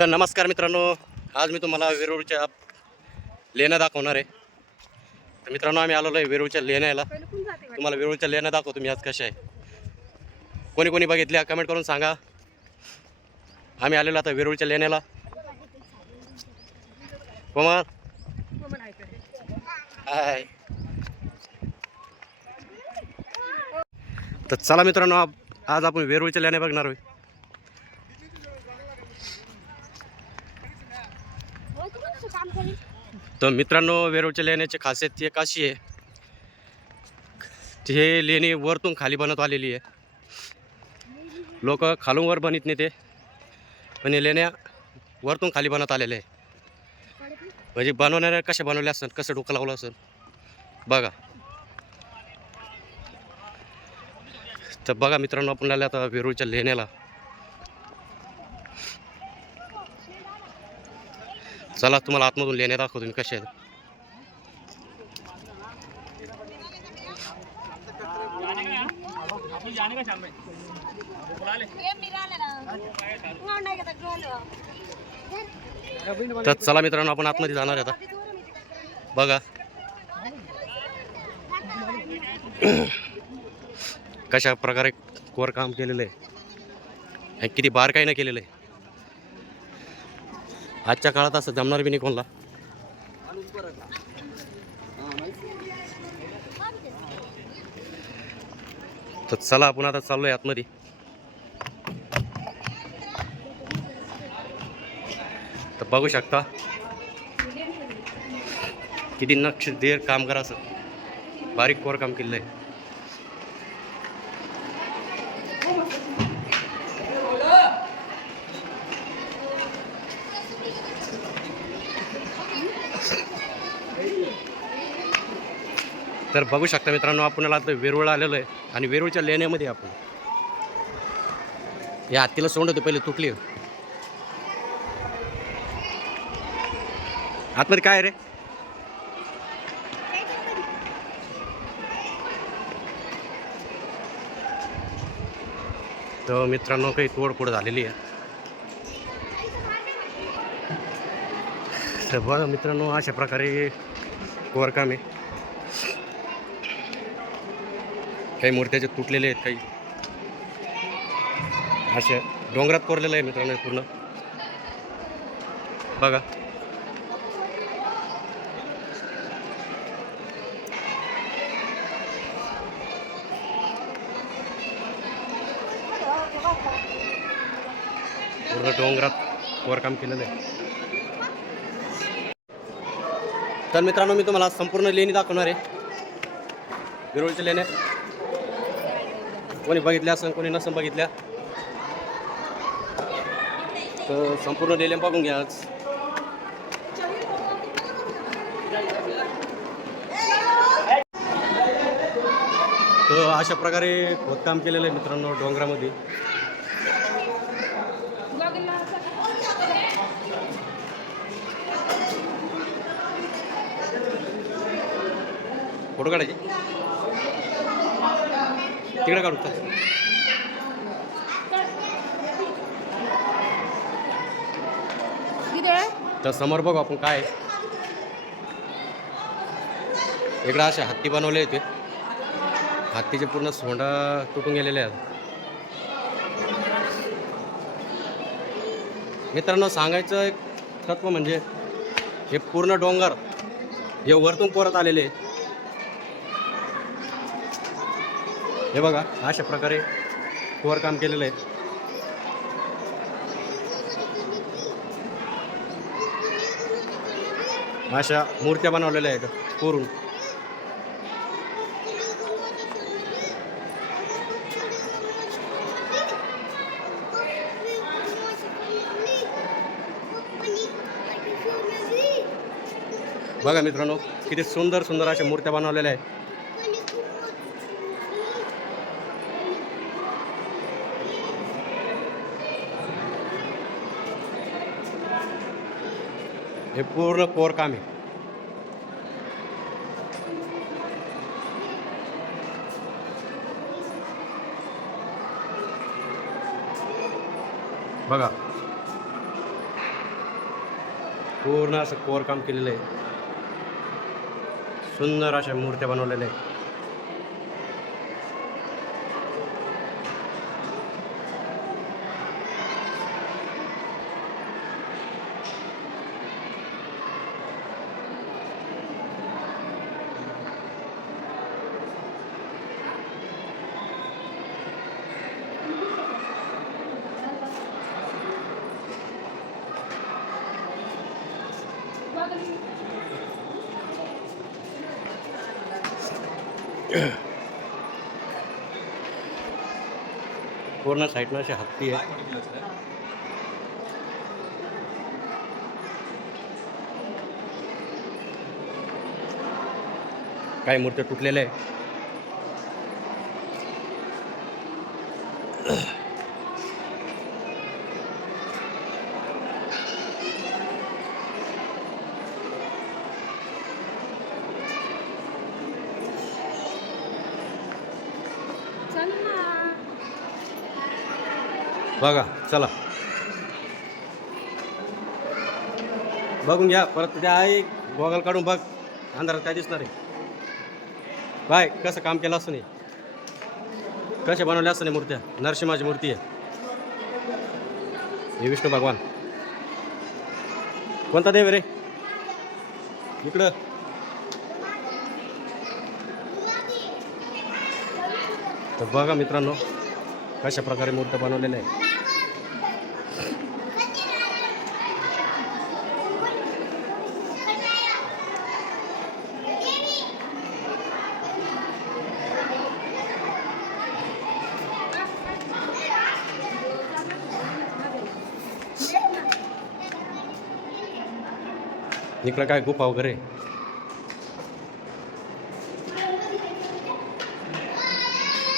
तर नमस्कार मित्रांनो, आज मी तुम्हाला वेरूळच्या लेण्या दाखवणार आहे. तर मित्रांनो, आम्ही आलेलो आहे वेरूळच्या लेण्याला. तुम्हाला वेरूळच्या लेण्या दाखवतो मी आज कशा आहे. कोणी कोणी बघितल्या कमेंट करून सांगा. आम्ही आलेलो आता वेरूळच्या लेण्याला. कोमल हाय. तर चला मित्रांनो, आज आपण वेरूळच्या लेण्या बघणार आहोत. तर मित्रांनो, वेरूळच्या लेण्याची खासियत एक अशी आहे, हे लेणी वरतून खाली बनत आलेली आहे. लोक खालून वर बनत नाही ते, पण हे लेण्या वरतून खाली बनत आलेले आहे. म्हणजे बनवणाऱ्या कशा बनवल्या असतात, कसं डोकं लावलं असेल बघा. तर बघा मित्रांनो, आपण आले आता वेरूळच्या लेण्याला. चला तुम्हाला आतमधून लेण्या दाखवतो मी कशा आहेत. तर चला मित्रांनो, आपण आतमध्ये जाणार आहे आता. बघा कशा प्रकारे कोरकाम केलेलं आहे आणि किती बारकाईनं केलेलं आहे. आजच्या काळात असं जमणार बी नाही कोणाला. तर चला आपण आता चाललोय आतमध्ये. तर बघू शकता किती नक्षीदार कामगार असं बारीक कोरकाम केलेलं आहे. तर बघू शकता मित्रांनो, आपण आता वेरूळ आलेलो आहे आणि वेरूळच्या लेण्यामध्ये आपण या हत्तीला सोंड होते पहिले तुटली. आतमध्ये काय रे? तर मित्रांनो, काही तोडफोड झालेली आहे. तर बघा मित्रांनो, अशा प्रकारे कोरकाम आहे. काही मूर्त्याचे तुटलेले आहेत, काही अशा डोंगरात कोरलेलं आहे मित्रांनो पूर्ण. बघा पूर्ण डोंगरात कोरकाम केलेलं आहे. तर मित्रांनो, मी तुम्हाला संपूर्ण लेणी दाखवणार आहे. वेरूळच्या लेण्या कोणी बघितल्या असं कोणी नसून बघितल्या, तर संपूर्ण लेण्या बघून घ्या आज. तर अशा प्रकारे खोदकाम केलेलं आहे मित्रांनो डोंगरामध्ये. फोटो काढायचे तिकडे काढू. तर समोर बघू आपण काय इकडं असे हत्ती बनवले होते. हत्तीचे पूर्ण सोंडा तुटून गेलेले आहेत. मित्रांनो, सांगायचं एक तत्व म्हणजे हे पूर्ण डोंगर हे वरतून कोरत आलेले आहेत. हे बघा अशा प्रकारे कोरकाम केलेलं आहे. अशा मूर्त्या बनवलेल्या आहेत कोरून. बघा मित्रांनो, किती सुंदर सुंदर अशा मूर्त्या बनवलेल्या आहेत. हे पूर्ण कोरकाम आहे. बघा पूर्ण असं कोर काम केलेलं आहे. सुंदर अशा मूर्त्या बनवलेल्या आहेत. पूर्ण साईडनं असे हत्ती आहे. काही मूर्त्या तुटलेल्या आहे. बघा चला बघून घ्या. परत त्या आहे गॉगल काढून बघ, अंधारात काय दिसणार आहे. बाय कसं काम केलं असतं नाही, कसे बनवले असतं नाही मूर्त्या. नरसिंहाची मूर्ती आहे हे, विष्णू भगवान. कोणता देव रे इकडं? तर बघा मित्रांनो कशा प्रकारे मूर्त्या बनवलेल्या आहे. इकडं काय गुफा वगैरे,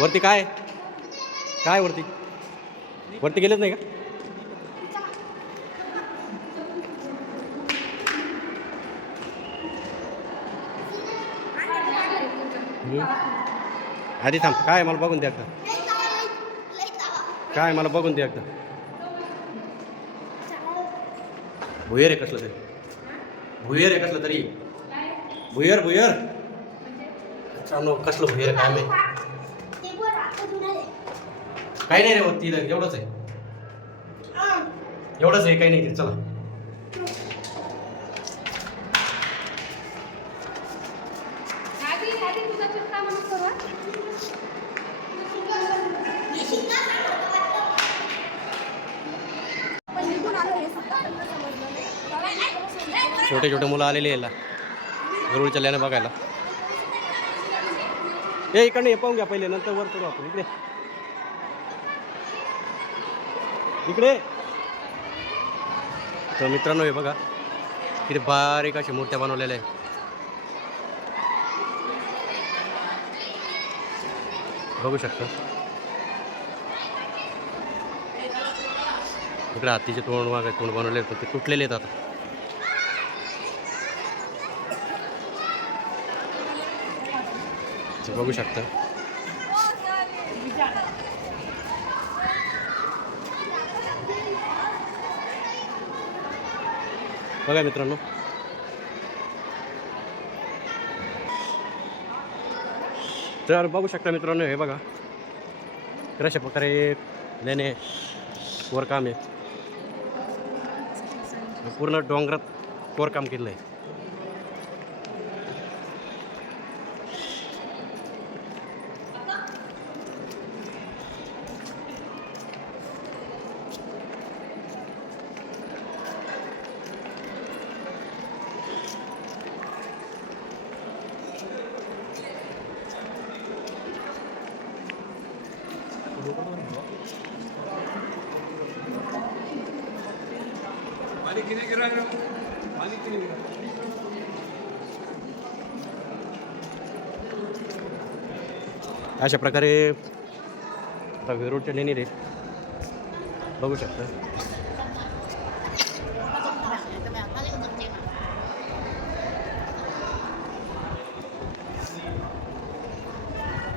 वरती काय काय वरती वरती गेलेच नाही का? आधी थांब, काय मला बघून द्या एकदा, काय मला बघून द्या एकदा. भुयर आहे कसलं तरी, भुयर आहे कसलं तरी, भुयर भुयर कसलं भुयर काय माहिती. काही नाही रे वरती, एवढंच आहे, एवढंच आहे, काही नाही. चला छोटे छोटे मुलं आलेले याला वेरूळच्या लेण्या बघायला. हे इकडे पाहून घ्या पहिले, नंतर वर करू आपण. इकडे इकडे तर मित्रांनो हे बघा किती बारीक अशा मूर्त्या बनवलेल्या आहे. बघू शकता इकडे हातीचे तोंड वाघ तोंड बनवले होते, ते तुटलेले आहेत आता. बघू शकता बघा मित्रांनो. तर बघू शकता मित्रांनो हे बघा कशा प्रकारे लेणे वर काम आहे. पूर्ण डोंगरात कोर काम केलं आहे. अशा प्रकारे वेरूळच्या लेणी रे बघू शकता.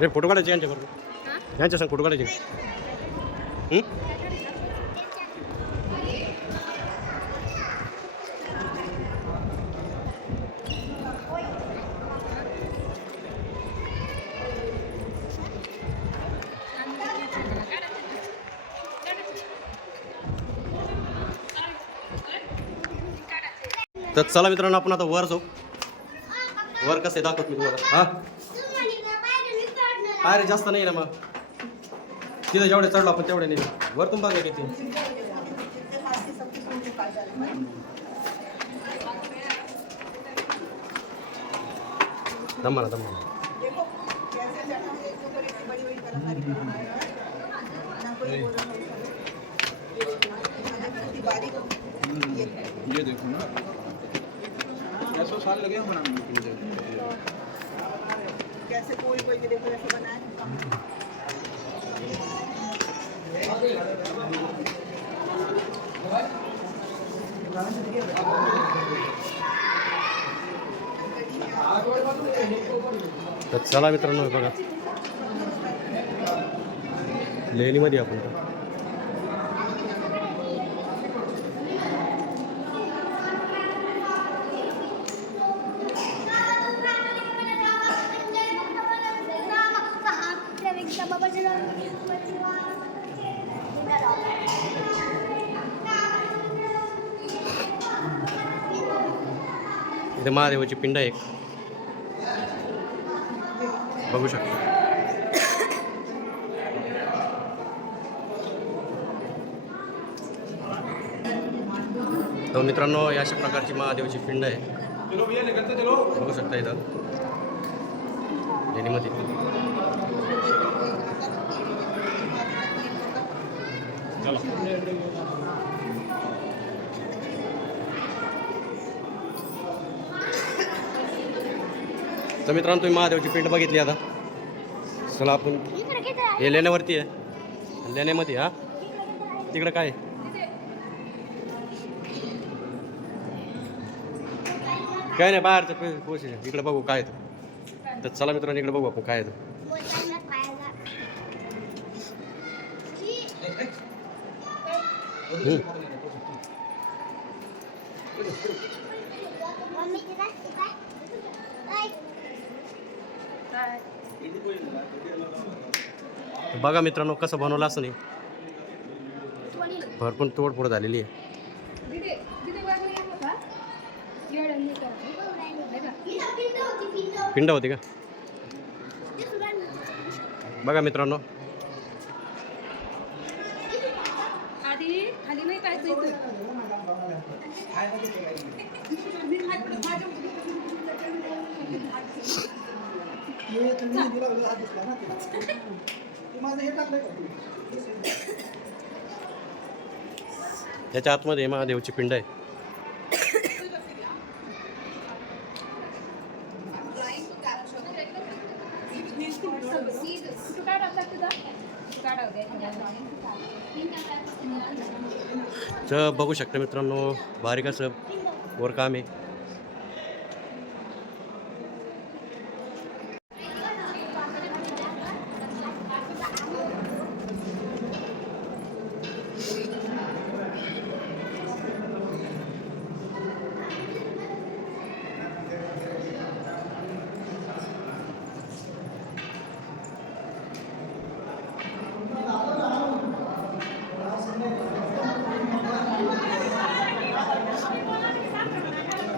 रे फोटो काढायचे यांच्याबरोबर, यांच्या संग फोटो काढायचे. तर चला मित्रांनो, आपण आता वर जाऊ. वर कसं आहे दाखवत मी तुम्हाला. हा पायरे जास्त नाही ना, मग तिथं जेवढे चढलो आपण तेवढे नाही. वर तुम बघा किती. दमा ना दमा. ये देखो ना, 600 साल लगे हैं बनाने के लिए. कैसे कोई कोई भी देखो ऐसे बनाए. तर चला मित्रांनो, बघा लेणीमध्ये आपण इथे महादेवाची पिंड आहे एक, बघू शकता. तर मित्रांनो, अशा प्रकारची महादेवाची पिंड आहे, बघू शकता इथं लेणीमध्ये. तर मित्रांनो, तुम्ही महादेवाची पिंड बघितली आता. चला आपण हे लेण्यावरती आहे, लेण्यामध्ये. हा तिकडं काय काय नाही, बाहेरचं पोहोच इकडे बघू काय आहे. तर चला मित्रांनो, इकडे बघू आपण काय आहे. बघा मित्रांनो, कसं बनवलं असं नाही, भरपूर तोडफोड झालेली आहे. पिंड होती का बघा मित्रांनो. त्याच्या आतमध्ये महादेवची पिंड आहे. तर बघू शकता मित्रांनो, बारीक असं वर काम आहे.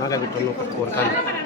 बघा मित्रांनो, वर काम आहे.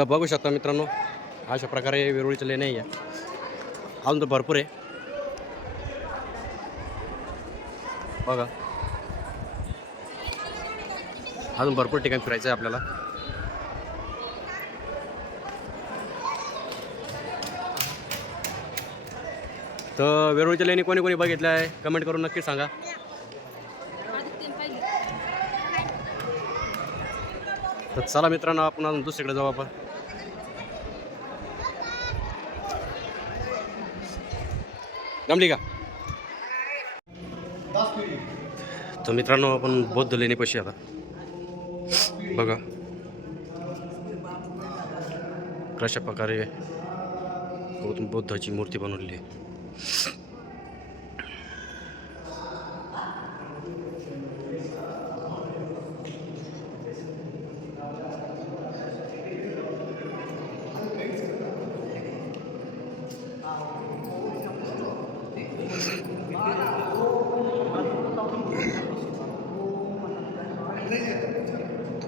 तर बघू शकता मित्रांनो, अशा प्रकारे वेरुळीच्या लेण्या आहे. अजून तर भरपूर आहे बघा. अजून भरपूर ठिकाणी फिरायचं आहे आपल्याला. तर वेरुळीच्या लेणी कोणी कोणी बघितल्या आहे कमेंट करून नक्की सांगा. तर चला मित्रांनो, आपण अजून दुसरीकडे जाऊ आपण. जमली का? तर मित्रांनो, आपण बौद्ध लेणीपाशी आता बघा कशा प्रकारे गौतम बुद्धाची मूर्ती बनवलेली आहे.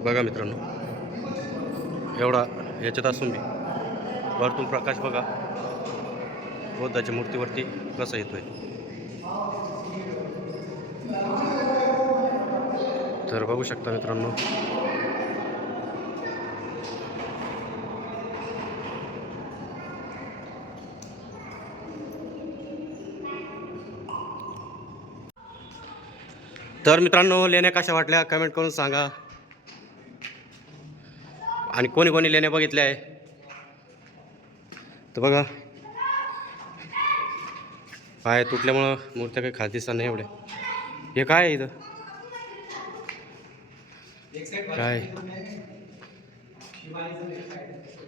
बघा मित्रांनो, एवढा याच्यात असून बी वरतून प्रकाश बघा बुद्धाच्या मूर्तीवरती कसा येतोय. तर बघू शकता मित्रांनो, तर मित्रांनो, लेण्या कशा वाटल्या कमेंट करून सांगा. आणि कोणी कोणी लेण्या बघितल्या आहे तर बघा, पाय तुटल्यामुळं मूर्त्या काही खास दिसत नाही एवढे. हे काय आहे इथं? काय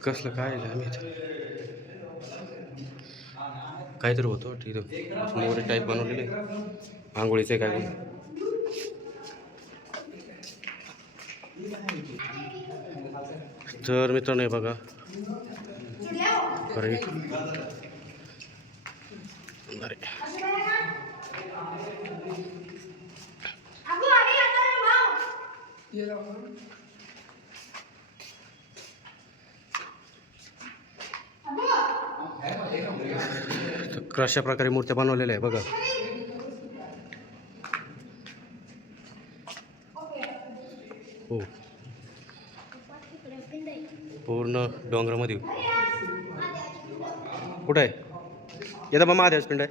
कसलं काय आहे आम्ही काहीतरी होतं ठीक आहे. मोरे टाईप बनवलेले आंघोळीचे काय बनवलं. तर मित्रांनो हे बघा, अरे अरे कशा प्रकारे मूर्त्या बनवलेल्या आहे बघा. हो, पूर्ण डोंगरामध्ये. कुठं आहे? इथं पण महादेवाची पिंड आहे.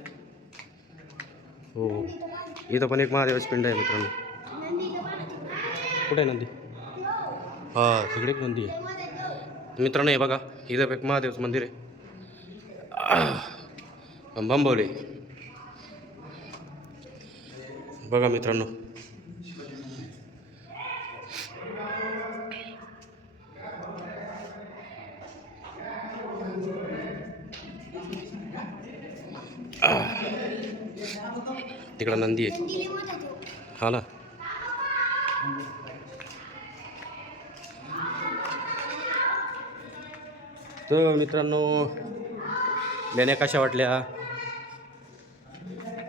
हो, इथं पण एक महादेवाची पिंड आहे मित्रांनो. कुठे आहे नंदी? हां, तिकडे एक नंदी आहे मित्रांनो. हे बघा, इथं एक महादेवाचं मंदिर आहे बंबवले बघा मित्रांनो. तिकडं नंदी आहे. हा ना. तर मित्रांनो, लेण्या कशा वाटल्या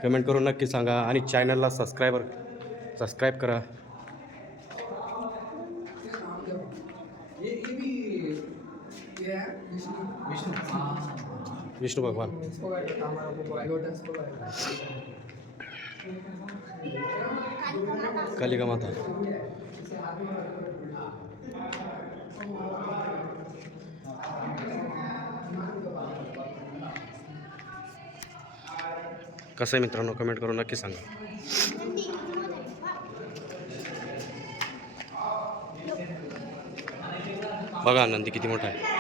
कमेंट करून नक्की सांगा. आणि चॅनलला सबस्क्राईब करा. विष्णू भगवान कालिका माता. कसं आहे मित्रांनो, कमेंट करून नक्की सांगा. बघा नंदी किती मोठा आहे.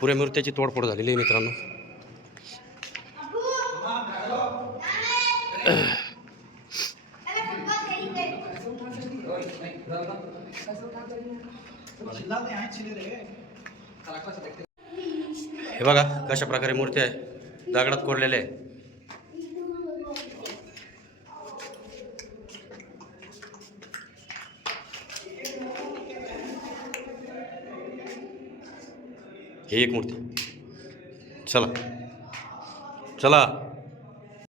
पुऱ्या मूर्त्याची तोडफोड झालेली आहे मित्रांनो. हे बघा कशा प्रकारे मूर्ती आहे दगडात कोरलेल्या आहे. ही एक मूर्ती. चला चला.